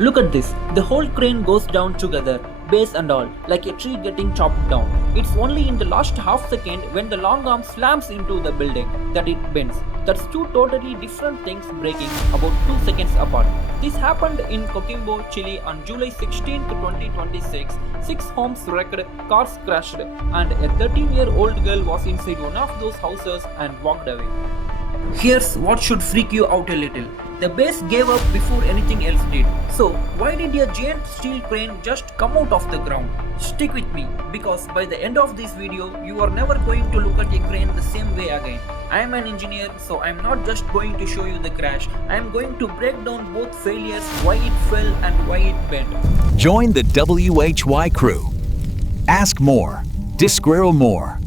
Look at this, the whole crane goes down together, base and all, like a tree getting chopped down. It's only in the last half second when the long arm slams into the building that it bends. That's two totally different things breaking about 2 seconds apart. This happened in Coquimbo, Chile on July 16, 2026. 6 homes wrecked, cars crashed, and a 13-year-old girl was inside one of those houses and walked away. Here's what should freak you out a little. The base gave up before anything else did. So, why did a giant steel crane just come out of the ground? Stick with me, because by the end of this video, you are never going to look at a crane the same way again. I am an engineer, so I am not just going to show you the crash. I am going to break down both failures, why it fell and why it bent. Join the WHY crew. Ask more. Disgril more.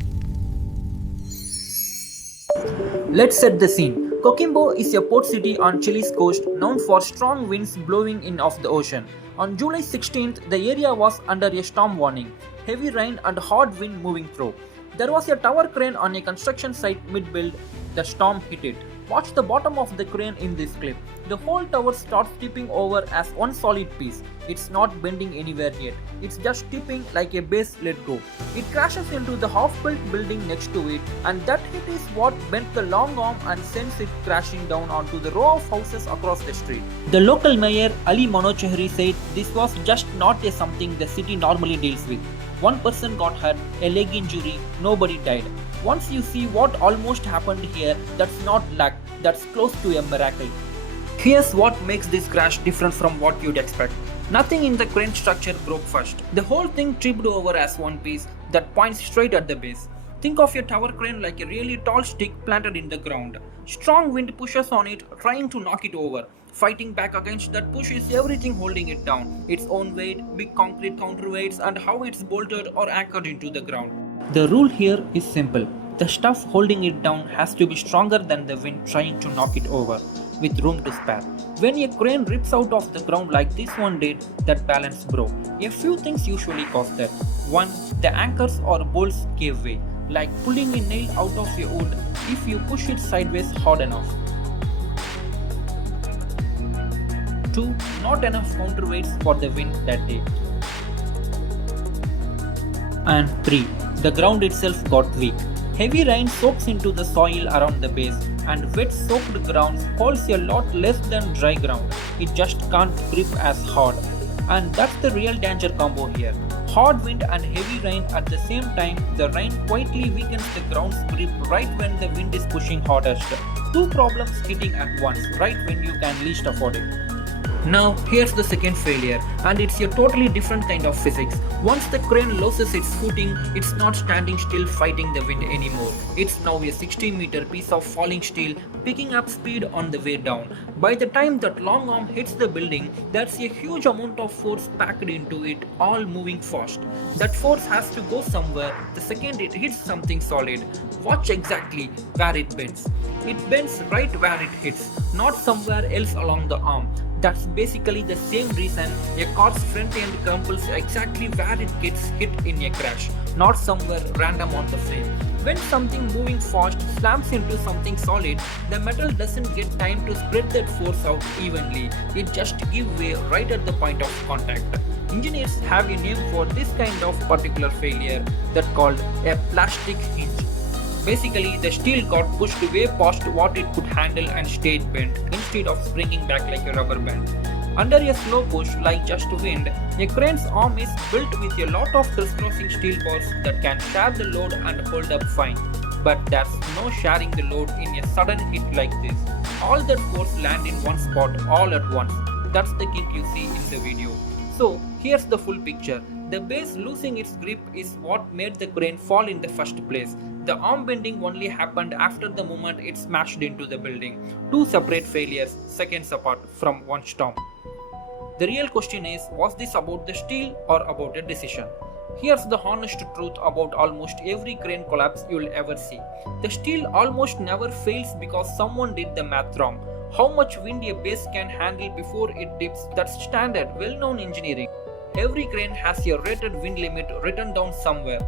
Let's set the scene. Coquimbo is a port city on Chile's coast known for strong winds blowing in off the ocean. On July 16th, the area was under a storm warning, heavy rain and hard wind moving through. There was a tower crane on a construction site mid-build. The storm hit it. Watch the bottom of the crane in this clip. The whole tower starts tipping over as one solid piece. It's not bending anywhere yet. It's just tipping like a base let go. It crashes into the half-built building next to it, and that hit is what bent the long arm and sends it crashing down onto the row of houses across the street. The local mayor Ali Manochehri said this was just not a something the city normally deals with. One person got hurt, a leg injury, nobody died. Once you see what almost happened here, that's not luck, that's close to a miracle. Here's what makes this crash different from what you'd expect. Nothing in the crane structure broke first. The whole thing tripped over as one piece that points straight at the base. Think of your tower crane like a really tall stick planted in the ground. Strong wind pushes on it, trying to knock it over. Fighting back against that push is everything holding it down. Its own weight, big concrete counterweights, and how it's bolted or anchored into the ground. The rule here is simple. The stuff holding it down has to be stronger than the wind trying to knock it over, with room to spare. When a crane rips out of the ground like this one did, that balance broke. A few things usually cause that. 1. The anchors or bolts gave way, like pulling a nail out of a wood if you push it sideways hard enough. 2. Not enough counterweights for the wind that day. And 3. The ground itself got weak. Heavy rain soaks into the soil around the base, and wet soaked ground holds a lot less than dry ground. It just can't grip as hard. And that's the real danger combo here. Hard wind and heavy rain at the same time. The rain quietly weakens the ground's grip right when the wind is pushing hardest. Two problems hitting at once, right when you can least afford it. Now, here's the second failure, and it's a totally different kind of physics. Once the crane loses its footing, it's not standing still fighting the wind anymore. It's now a 60-meter piece of falling steel, picking up speed on the way down. By the time that long arm hits the building, there's a huge amount of force packed into it, all moving fast. That force has to go somewhere the second it hits something solid. Watch exactly where it bends. It bends right where it hits, not somewhere else along the arm. That's basically the same reason a car's front end crumples exactly where it gets hit in a crash, not somewhere random on the frame. When something moving fast slams into something solid, the metal doesn't get time to spread that force out evenly. It just gives way right at the point of contact. Engineers have a name for this kind of particular failure that's called a plastic hinge. Basically, the steel got pushed way past what it could handle and stayed bent instead of springing back like a rubber band. Under a slow push like just wind, a crane's arm is built with a lot of crisscrossing steel bars that can share the load and hold up fine. But there's no sharing the load in a sudden hit like this. All that force lands in one spot all at once. That's the kick you see in the video. So, here's the full picture. The base losing its grip is what made the crane fall in the first place. The arm bending only happened after the moment it smashed into the building. Two separate failures, seconds apart from one storm. The real question is, was this about the steel or about a decision? Here's the honest truth about almost every crane collapse you'll ever see. The steel almost never fails because someone did the math wrong. How much wind a base can handle before it dips, that's standard, well-known engineering. Every crane has a rated wind limit written down somewhere.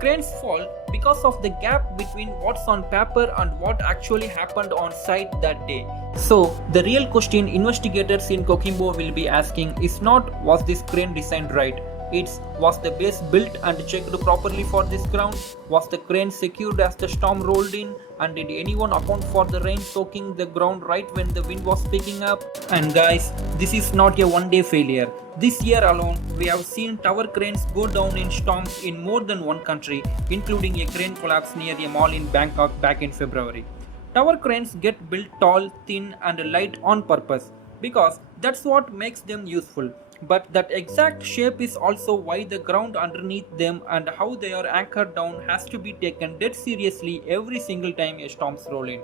Cranes fall because of the gap between what's on paper and what actually happened on site that day. So, the real question investigators in Coquimbo will be asking is not was this crane designed right? It's was the base built and checked properly for this ground? Was the crane secured as the storm rolled in? And did anyone account for the rain soaking the ground right when the wind was picking up? And guys, this is not a one-day failure. This year alone, we have seen tower cranes go down in storms in more than one country, including a crane collapse near a mall in Bangkok back in February. Tower cranes get built tall, thin, and light on purpose because that's what makes them useful. But that exact shape is also why the ground underneath them and how they are anchored down has to be taken dead seriously every single time a storms roll in.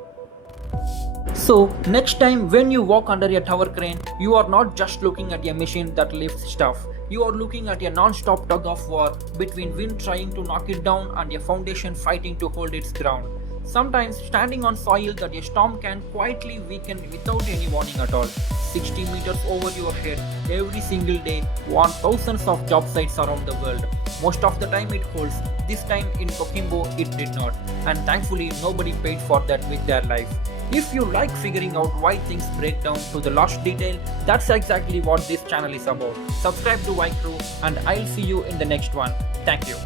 So, next time when you walk under a tower crane, you are not just looking at a machine that lifts stuff. You are looking at a non-stop tug of war between wind trying to knock it down and a foundation fighting to hold its ground. Sometimes standing on soil that a storm can quietly weaken without any warning at all. 60 meters over your head every single day on thousands of job sites around the world. Most of the time it holds. This time in Coquimbo it did not. And thankfully nobody paid for that with their life. If you like figuring out why things break down to the last detail, that's exactly what this channel is about. Subscribe to Y Crew and I'll see you in the next one. Thank you.